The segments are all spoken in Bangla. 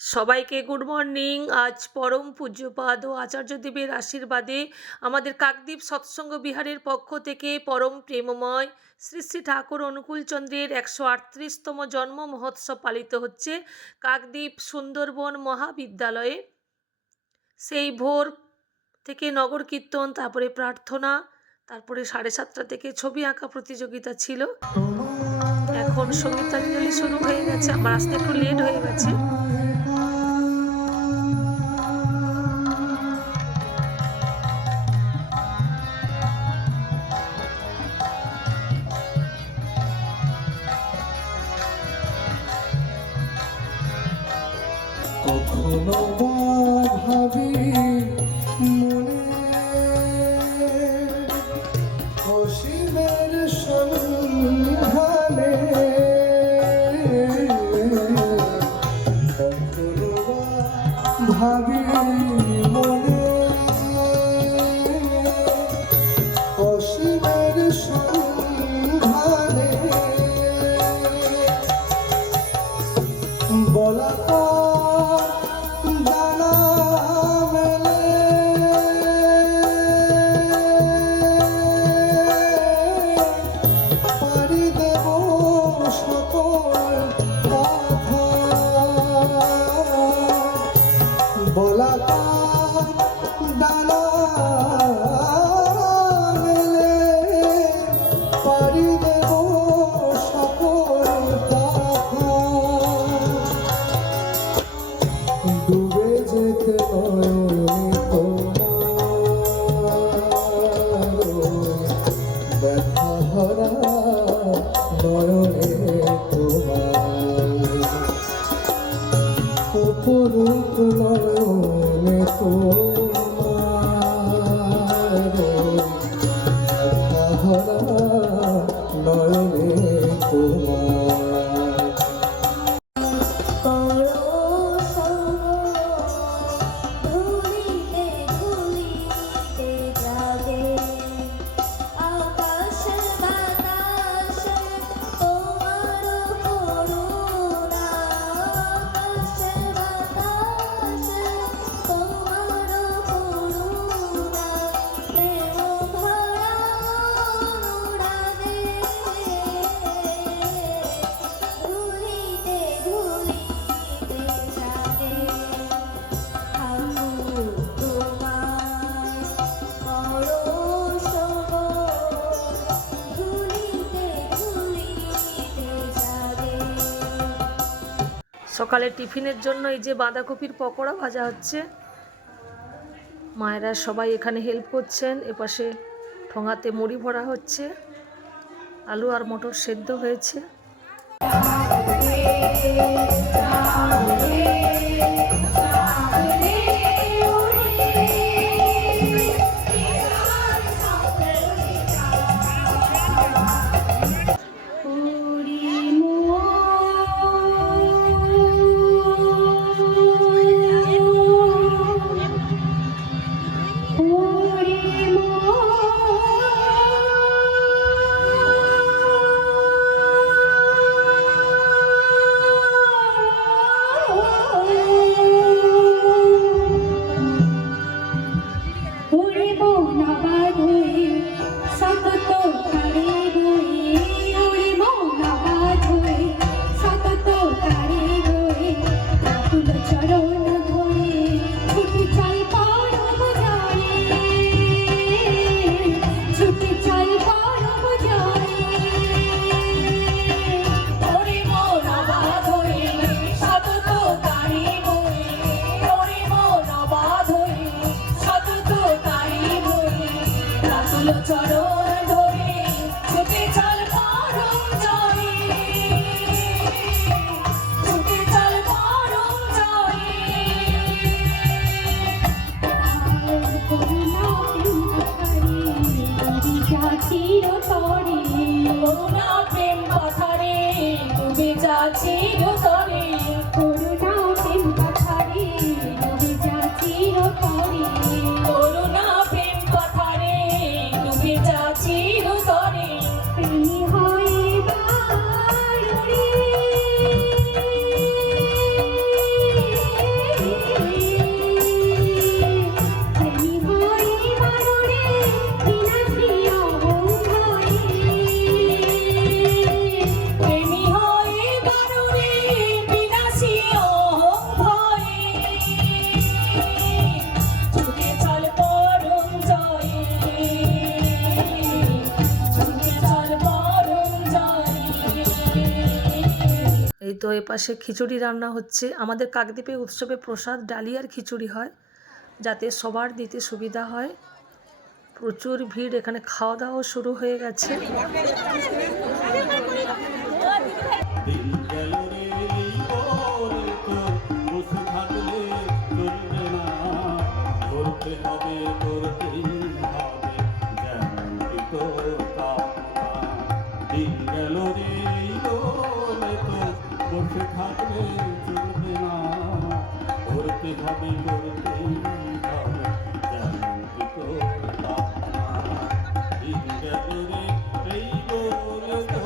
সবাইকে গুড মর্নিং। আজ পরম পূজ্যপাদ ও আচার্যদেবের আশীর্বাদে আমাদের কাকদ্বীপ সৎসঙ্গ বিহারের পক্ষ থেকে পরম প্রেমময় শ্রী শ্রী ঠাকুর অনুকূলচন্দ্রের 138তম জন্ম মহোৎসব পালিত হচ্ছে কাকদ্বীপ সুন্দরবন মহাবিদ্যালয়ে। সেই ভোর থেকে নগর কীর্তন, তারপরে প্রার্থনা, তারপরে 7:30 থেকে ছবি আঁকা প্রতিযোগিতা ছিল। এখন সঙ্গীতাঞ্জলি শুরু হয়ে গেছে, আমার আসতে একটু লেট হয়ে গেছে। কখনো ভাবি মনে অসীমের সন্ধানে, কখনো ভাবি মনে অসীমের সন্ধানে বলা সকালে টিফিনের জন্য এই যে বাঁধাকপির পকোড়া ভাজা হচ্ছে। মায়েরা সবাই এখানে হেল্প করছেন। এপাশে ঠোঙাতে মুড়ি ভরা হচ্ছে, আলু আর মটর সেদ্ধ হয়েছে। এপাশে খিচুড়ি রান্না হচ্ছে। আমাদের কাকদ্বীপে উৎসবে প্রসাদ ডালি আর খিচুড়ি হয়, যাতে সবার দিতে সুবিধা হয়। প্রচুর ভিড়, এখানে খাওয়া দাওয়া শুরু হয়ে গেছে। দিন গেল রে এই বলে তো বসে থাকলে চলবে না, করতে হবে করতেই হবে যেমনটি তোর কামনা। দিন গেল রে এই বলে তো বসে থাকলে চলবে না, করতে হবে করতেই হবে যেমনটি তোর কামনা। দিন গেল রে এই বলে তো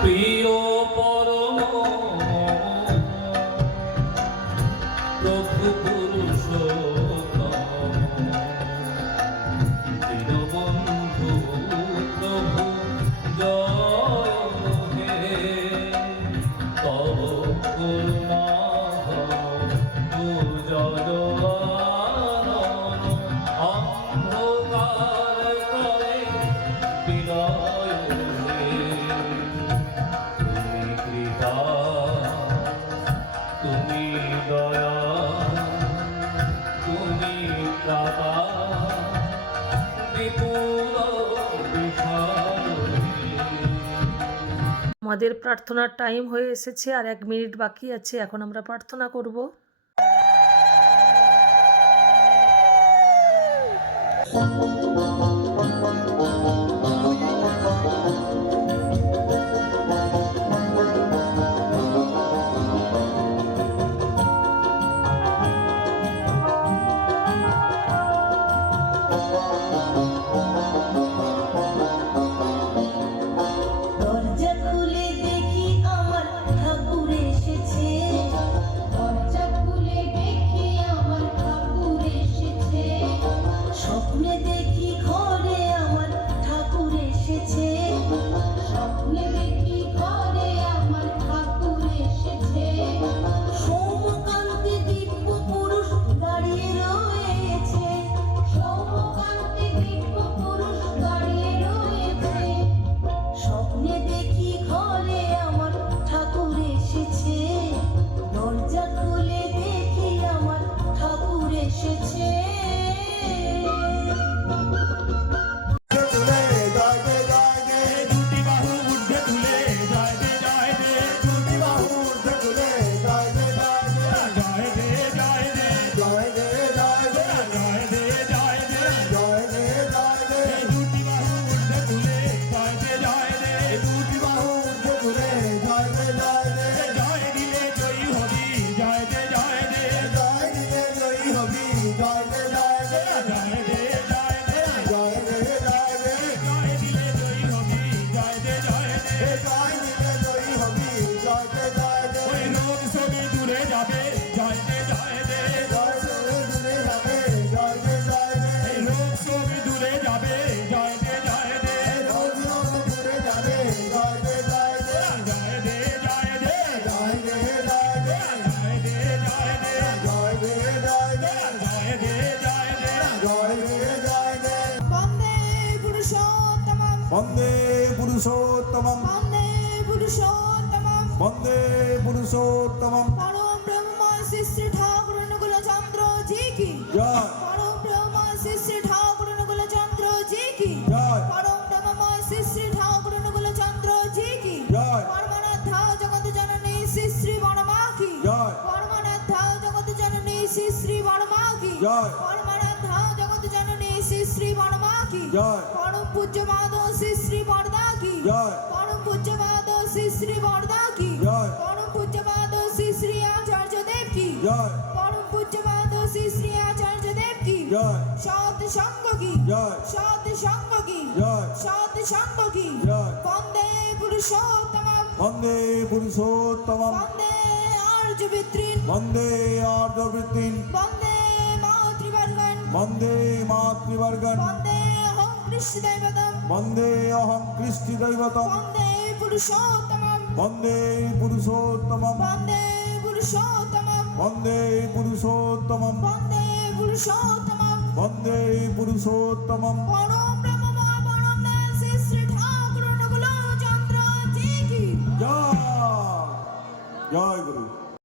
প্রিয় পরম প্রভু পুরুষোত্তম দীনবন্ধু প্রভু জয় হে, তব করুণা দুর্জয় অন্ধকার করে বিলয় হে। তুমি কৃপা, তুমি দয়া, তুমি ত্রাতা, বিপুল বিশালী। আমাদের প্রার্থনার টাইম হয়ে এসেছে, আর 1 মিনিট বাকি আছে। এখন আমরা প্রার্থনা করব। দরজা খুলে দেখি আমার ঠাকুর এসেছে, দরজা খুলে দেখি আমার ঠাকুর এসেছে, স্বপ্নে দেখি ঘরে আমার ঠাকুর এসেছে, স্বপ্নে দেখি ঘরে আমার ঠাকুর এসেছে, সৌমকান্তি দিব্য পুরুষ দাঁড়িয়ে রয়েছে, সৌমকান্তি দিব্য পুরুষ দাঁড়িয়ে রয়েছে, স্বপ্নে দেখি ঘরে আমার ঠাকুর এসেছে, দরজা খুলে দেখি আমার ঠাকুর এসেছে। তুলে জয় দে জয় দে, দুটি বাহু ঊর্ধ্বে তুলে জয় দে জয় দে, দুটি বাহু ঊর্ধ্বে তুলে জয় দে জয় দে, জয় দে জয় দে, জয় দে জয় দে, জয় দে জয় দে, জয় দে জয় দে, দুটি বাহু ঊর্ধ্বে তুলে জয় দে জয় দে, দুটি বাহু ঊর্ধ্বে তুলে জয় দে জয় দে, জয় দিলে জয়ী হবি জয় দে জয় দে, জয় দিলে জয়ী হবি জয় দে জয় দে, জয় দে জয় দে, জয় দে জয় দে, জয় দিলে জয়ী হবি জয় দে জয় দে, জয় দিলে জয়ী হবি জয় দে জয় দে, ওই রোগ ছবি দূরে যাবে জয় দে জয় দে, জয় দে দূরে যাবে জয় দে জয় দে, এই রোগ ছবি দূরে যাবে জয় দে জয় দে, রোজ রোজ দূরে যাবে জয় দে জয় দে, জয় দে জয় দে, জয় দে জয় দে, জয় দে জয় দে, জয় দে জয় দে, জয় দে জয় দে, জয় দে জয় দে। বন্দে পুরুষোত্তমম, বন্দে পুরুষোত্তমম, বন্দে পুরুষোত্তমম, বন্দে পুরুষোত্তমম, পরম ব্রহ্মময় শ্রী শ্রী ঠাকুর অনুকূল চন্দ্র জি কি জয় পরম ব্রহ্মময় শ্রী শ্রী ঠাকুর অনুকূল চন্দ্র জি কি জয় পরম ব্রহ্মময় শ্রী শ্রী ঠাকুর অনুকূল চন্দ্র জি কি জয় পরমারাধ্যা জগৎ জননী শ্রী শ্রী বড়মা কি জয় পরমারাধ্যা জগৎ জননী শ্রী শ্রী বড়মা কি জয় পরমারাধ্যা জগৎ জননী শ্রী শ্রী বড়মা কি জয় পরম পূজ্যপাদ শ্রী শ্রী বরদা কি জয় পরম পূজ্যপাদ শ্রী শ্রী বরদা কি জয় পরম পূজ্যপাদ শ্রী শ্রী আচার্য দেব কি জয় পরম পূজ্যপাদ শ্রী শ্রী আচার্য দেব কি জয় সৎ সঙ্গ কি জয় সৎ সঙ্গ কি জয় সৎ সঙ্গ কি জয় বন্দে পুরুষোত্তমম, বন্দে পুরুষোত্তমম, বন্দে আর্যবৃত্তিন, বন্দে আর্যবৃত্তিন, বন্দে মাতৃবর্গণ, বন্দে মাতৃবর্গণ, বন্দে অহং কৃষ্ণদৈবতম, বন্দে অহং কৃষ্টিদৈবতম, বন্দে পুরুষোত্তমম, বন্দে পুরুষোত্তমম, বন্দে পুরুষোত্তমম, বন্দে পুরুষোত্তমম, বন্দে পুরুষোত্তমম, বন্দে পুরুষোত্তমম, পরম ব্রহ্মময় পরম দয়াল শ্রী শ্রী ঠাকুর অনুকূল জয় গুরু